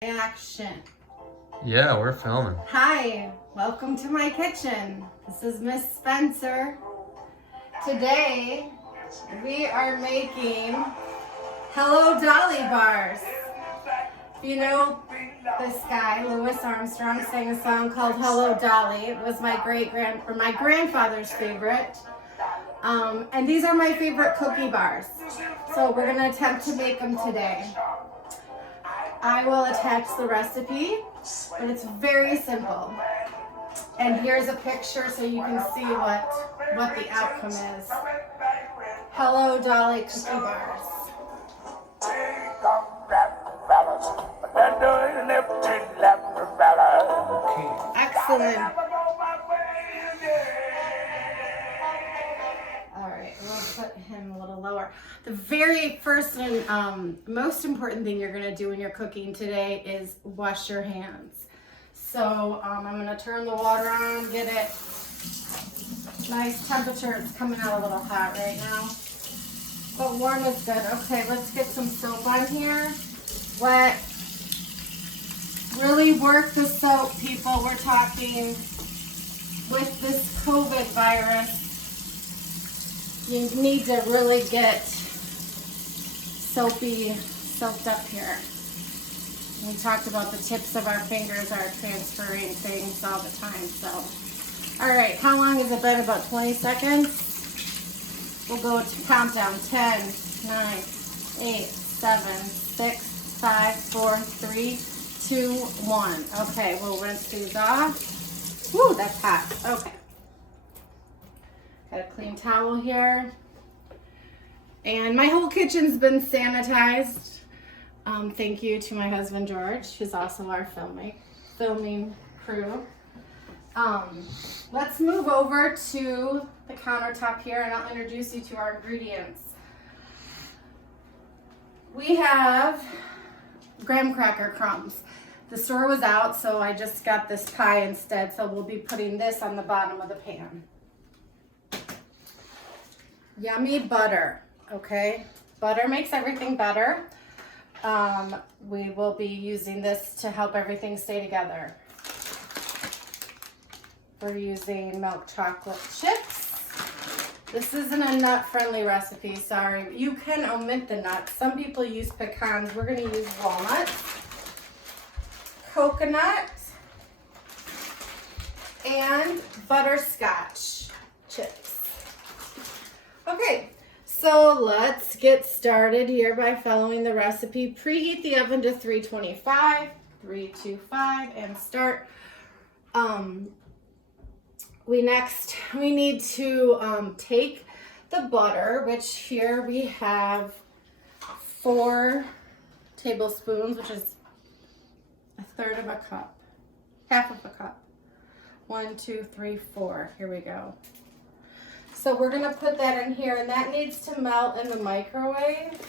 Action. Yeah, we're filming. Hi, welcome to my kitchen. This is Miss Spencer. Today we are making Hello Dolly bars. If you know this guy, Louis Armstrong, sang a song called Hello Dolly. It was my my grandfather's favorite. And these are my favorite cookie bars. So we're gonna attempt to make them today. I will attach the recipe, but it's very simple. And here's a picture so you can see what the outcome is. Hello Dolly cookie bars. Excellent. All right, we'll put him a little lower. The very first and most important thing you're gonna do when you're cooking today is wash your hands. So I'm gonna turn the water on, get it nice temperature. It's coming out a little hot right now, but warm is good. Okay, let's get some soap on here. Wet. Really work the soap, people. We're talking with this COVID virus. You need to really get soaked up here. We talked about the tips of our fingers are transferring things all the time. So, all right, how long has it been? About 20 seconds. We'll go to countdown. 10, 9, 8, 7, 6, 5, 4, 3, 2, 1. Okay, we'll rinse these off. Woo, that's hot. Okay. Got a clean towel here. And my whole kitchen's been sanitized. Thank you to my husband, George, who's also our filming crew. Let's move over to the countertop here and I'll introduce you to our ingredients. We have graham cracker crumbs. The store was out, so I just got this pie instead, so we'll be putting this on the bottom of the pan. Yummy butter, okay? Butter makes everything better. We will be using this to help everything stay together. We're using milk chocolate chips. This isn't a nut-friendly recipe, sorry. You can omit the nuts. Some people use pecans. We're gonna use walnuts, coconut, and butterscotch chips. Okay, so let's get started here by following the recipe. Preheat the oven to 325, and start. We need to take the butter, which here we have 4 tablespoons, which is a third of a cup, half of a cup. 1, 2, 3, 4. Here we go. So we're gonna put that in here, and that needs to melt in the microwave.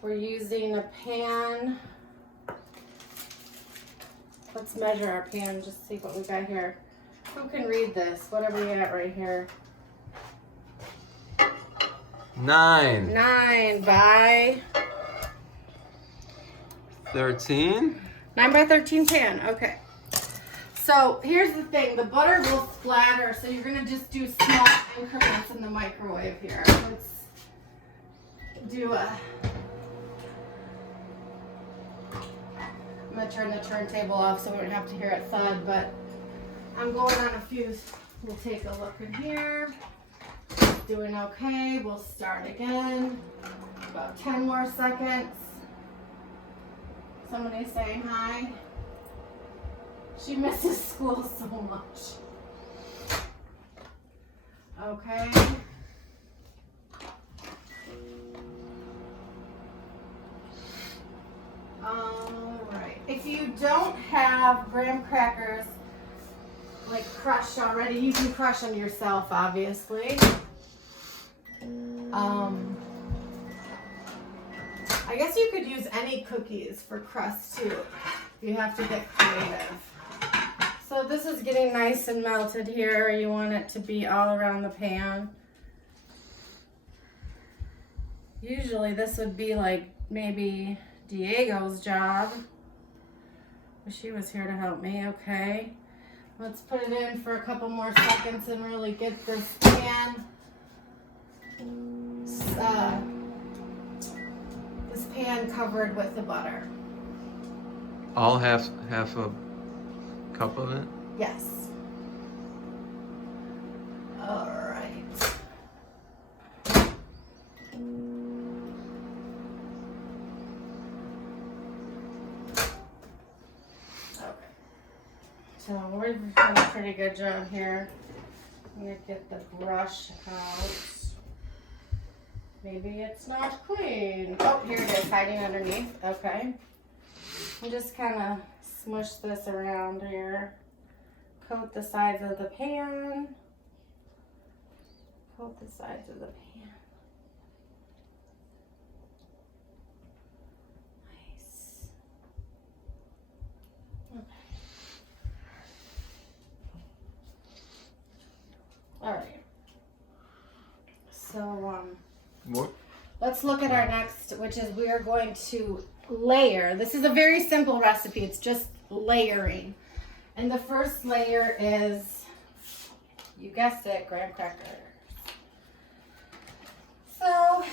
We're using a pan. Let's measure our pan, just see what we got here. Who can read this? What are we at right here? 9. 9 by 13. 9 by 13 pan, okay. So here's the thing, the butter will splatter, so you're gonna just do small increments in the microwave here. Let's do I'm gonna turn the turntable off so we don't have to hear it thud, but I'm going on a few. We'll take a look in here. Doing okay, we'll start again. About 10 more seconds. Somebody's saying hi. She misses school so much. Okay. All right. If you don't have graham crackers like crushed already, you can crush them yourself, obviously. I guess you could use any cookies for crust too. You have to get creative. So this is getting nice and melted here. You want it to be all around the pan. Usually this would be like maybe Diego's job. Wish she was here to help me. Okay. Let's put it in for a couple more seconds and really get this pan covered with the butter. All half a cup of it? Yes. All right. Okay. So we're doing a pretty good job here. I'm gonna get the brush out. Maybe it's not clean. Oh, here it is, hiding underneath. Okay. And just kind of smush this around here. Coat the sides of the pan. Coat the sides of the pan. Nice. Okay. All right. So, What? let's look at our next, which is we are going to layer. This is a very simple recipe. It's just layering. And the first layer is, you guessed it, graham crackers. So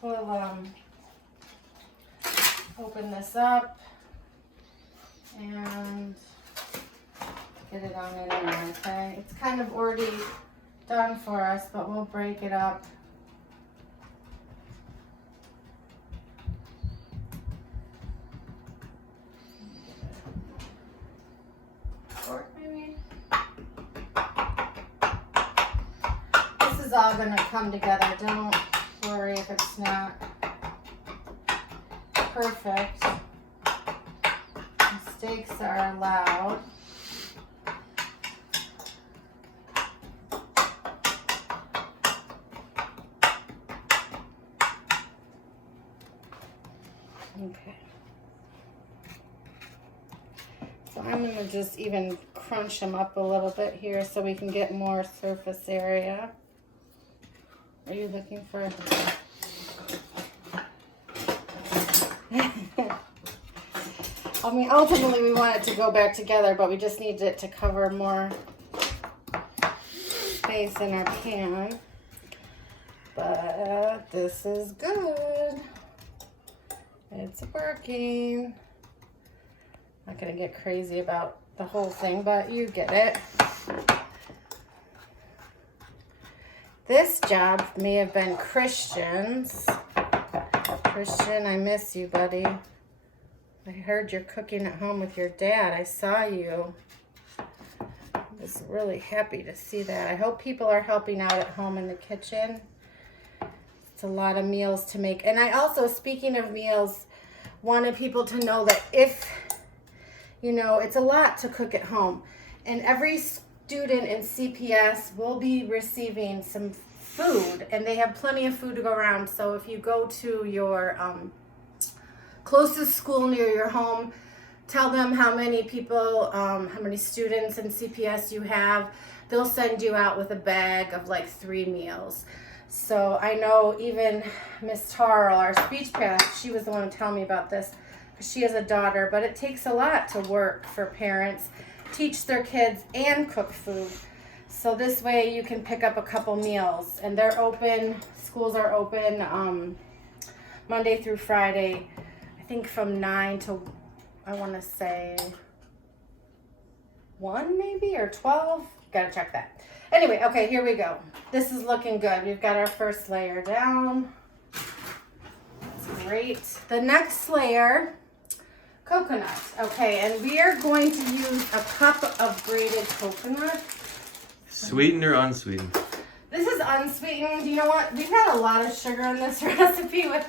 we'll open this up and get it on in there, okay? It's kind of already done for us, but we'll break it up. Fork maybe? This is all gonna come together. Don't worry if it's not perfect. Mistakes are allowed. Okay. So I'm going to just even crunch them up a little bit here so we can get more surface area. Are you looking for... I mean, ultimately we want it to go back together, but we just need it to cover more space in our pan. But this is good. It's working. Not gonna get crazy about the whole thing, but you get it. This job may have been Christian's. Christian, I miss you, buddy. I heard you're cooking at home with your dad. I saw you. I was really happy to see that. I hope people are helping out at home in the kitchen. It's a lot of meals to make. And I also, speaking of meals, wanted people to know that if, you know, it's a lot to cook at home. And every student in CPS will be receiving some food. And they have plenty of food to go around. So if you go to your closest school near your home, tell them how many people, how many students in CPS you have. They'll send you out with a bag of like 3 meals. So I know even Miss Tarl, our speech path, she was the one to tell me about this because she has a daughter, but it takes a lot to work for parents, teach their kids and cook food. So this way you can pick up a couple meals, and they're open, schools are open Monday through Friday, I think from 9 to, I want to say 1 maybe, or 12, gotta check that. Anyway, okay, here we go. This is looking good. We've got our first layer down. That's great. The next layer, coconut. Okay, and we are going to use a cup of grated coconut. Sweetened or unsweetened? This is unsweetened. You know what? We've had a lot of sugar in this recipe with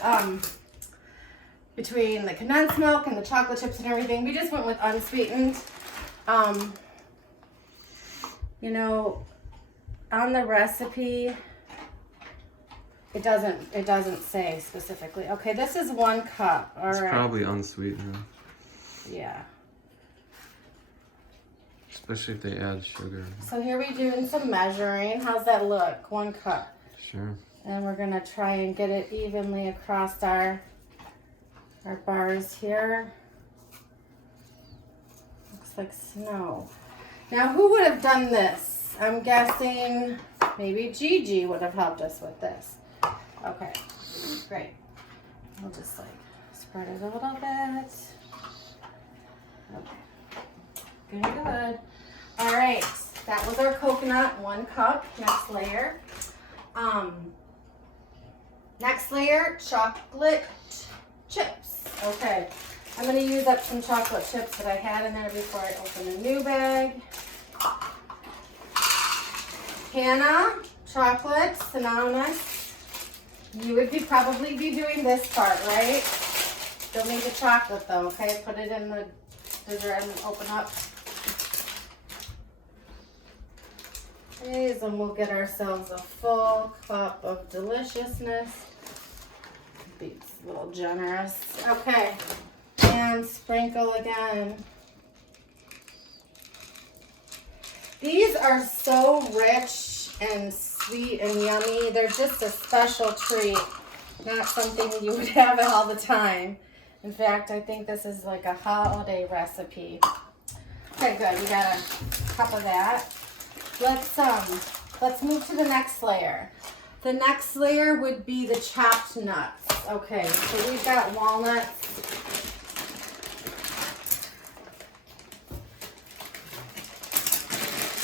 between the condensed milk and the chocolate chips and everything. We just went with unsweetened. You know, on the recipe, it doesn't say specifically. Okay, this is 1 cup. All it's right. Probably unsweetened. Yeah. Especially if they add sugar. So here we doing some measuring. How's that look? 1 cup. Sure. And we're gonna try and get it evenly across our bars here. looks like snow. Now, who would have done this? I'm guessing maybe Gigi would have helped us with this. Okay, great. We'll just like spread it a little bit. Okay, good. All right, that was our coconut, 1 cup. Next layer. Next layer, chocolate chips. Okay, I'm gonna use up some chocolate chips that I had in there before I open a new bag. Hannah, chocolate, synonymous. You would probably be doing this part, right? Don't need the chocolate though, okay? Put it in the scissor and open up. Okay, and we'll get ourselves a full cup of deliciousness. Be a little generous. Okay, and sprinkle again. These are so rich and sweet and yummy. They're just a special treat, not something you would have all the time. In fact, I think this is like a holiday recipe. Okay, good. We got a cup of that. Let's move to the next layer. The next layer would be the chopped nuts. Okay, so we've got walnuts.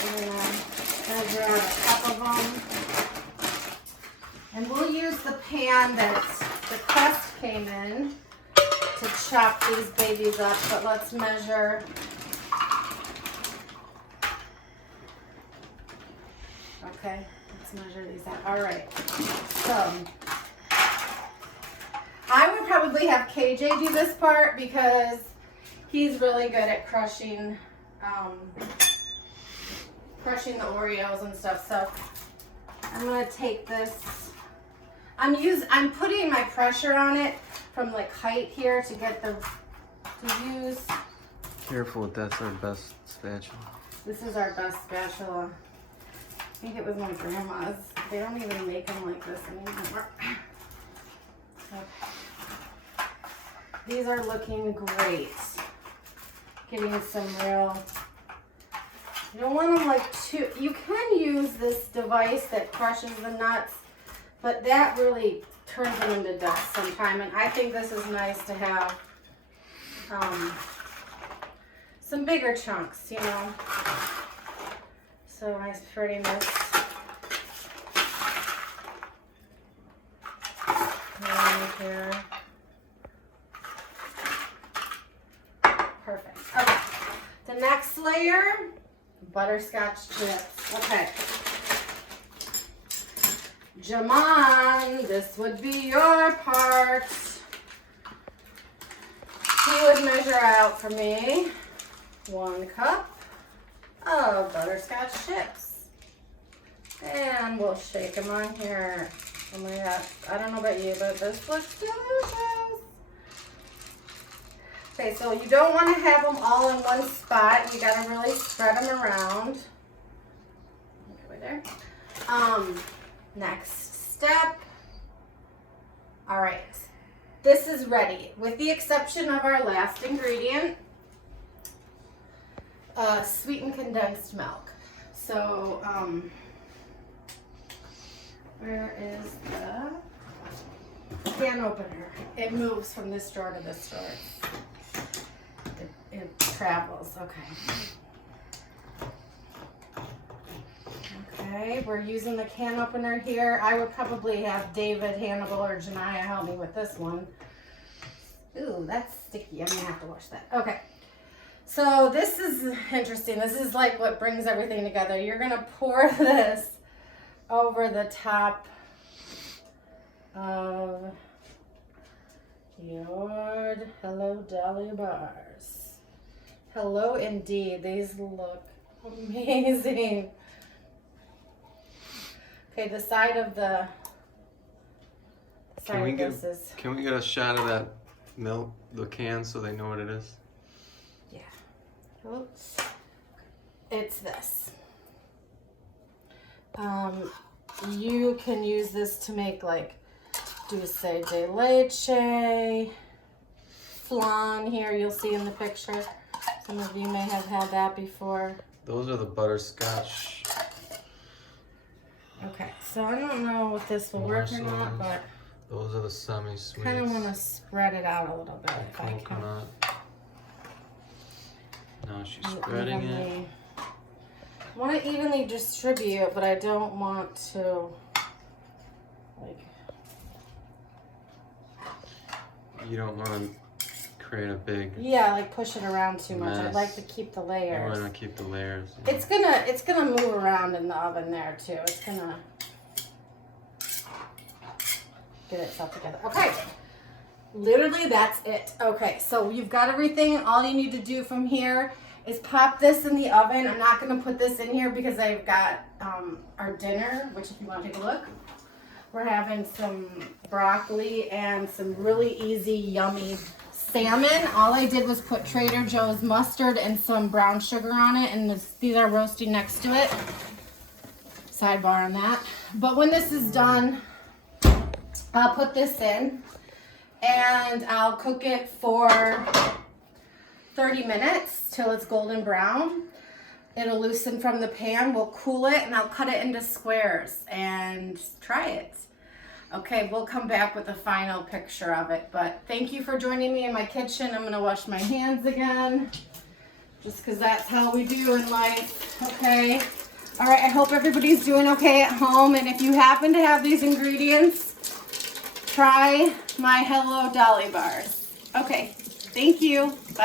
I'm gonna grab a cup of them. And we'll use the pan that the crust came in to chop these babies up, but let's measure. Okay, let's measure these out. All right, so I would probably have KJ do this part because he's really good at crushing the Oreos and stuff. So I'm gonna take this. I'm putting my pressure on it from like height here to get to use. Careful with that's our best spatula. This is our best spatula. I think it was my grandma's. They don't even make them like this anymore. Okay. These are looking great. Getting some real, you don't want them like too, you can use this device that crushes the nuts, but that really turns them into dust sometime. And I think this is nice to have some bigger chunks, you know. So nice prettiness. Right here. Perfect. Okay. The next layer, butterscotch chips. Okay. Jaman, this would be your part. He would measure out for me 1 cup of butterscotch chips. And we'll shake them on here. Oh my God, I don't know about you, but this looks delicious. Okay, so you don't want to have them all in one spot. You gotta really spread them around. Okay, right there. Next step. All right, this is ready, with the exception of our last ingredient. Sweetened condensed milk. So, where is the can opener? It moves from this drawer to this drawer. It travels. Okay. Okay, we're using the can opener here. I would probably have David, Hannibal, or Janiyah help me with this one. Ooh, that's sticky. I'm gonna have to wash that. Okay. So this is interesting. This is like what brings everything together. You're gonna pour this over the top of your Hello Dolly bars. Hello indeed. These look amazing. Okay, the side of the Can we get a shot of that milk, the can, so they know what it is? Yeah. Oops. It's this. You can use this to make like dulce de leche, flan here you'll see in the picture. Some of you may have had that before. Those are the butterscotch. Okay, so I don't know if this will work or not, but those are the semi-sweets. kind of want to spread it out a little bit if I can. Coconut. Now she's spreading it. I want to evenly distribute, but I don't want to, like... You don't want to create a big... Yeah, like push it around too much. mess. I'd like to keep the You layers. want to keep the layers. It's gonna move around in the oven there too. It's gonna get itself together. Okay. Literally, that's it. Okay, so you've got everything. All you need to do from here is pop this in the oven. I'm not going to put this in here because I've got our dinner, which if you want to take a look, we're having some broccoli and some really easy, yummy salmon. All I did was put Trader Joe's mustard and some brown sugar on it, and these are roasting next to it. Sidebar on that. But when this is done, I'll put this in and I'll cook it for 30 minutes till it's golden brown. It'll loosen from the pan. We'll cool it and I'll cut it into squares and try it. Okay, we'll come back with a final picture of it. But thank you for joining me in my kitchen. I'm gonna wash my hands again, just because that's how we do in life, okay? All right, I hope everybody's doing okay at home. And if you happen to have these ingredients, try my Hello Dolly bars. Okay, thank you. Bye.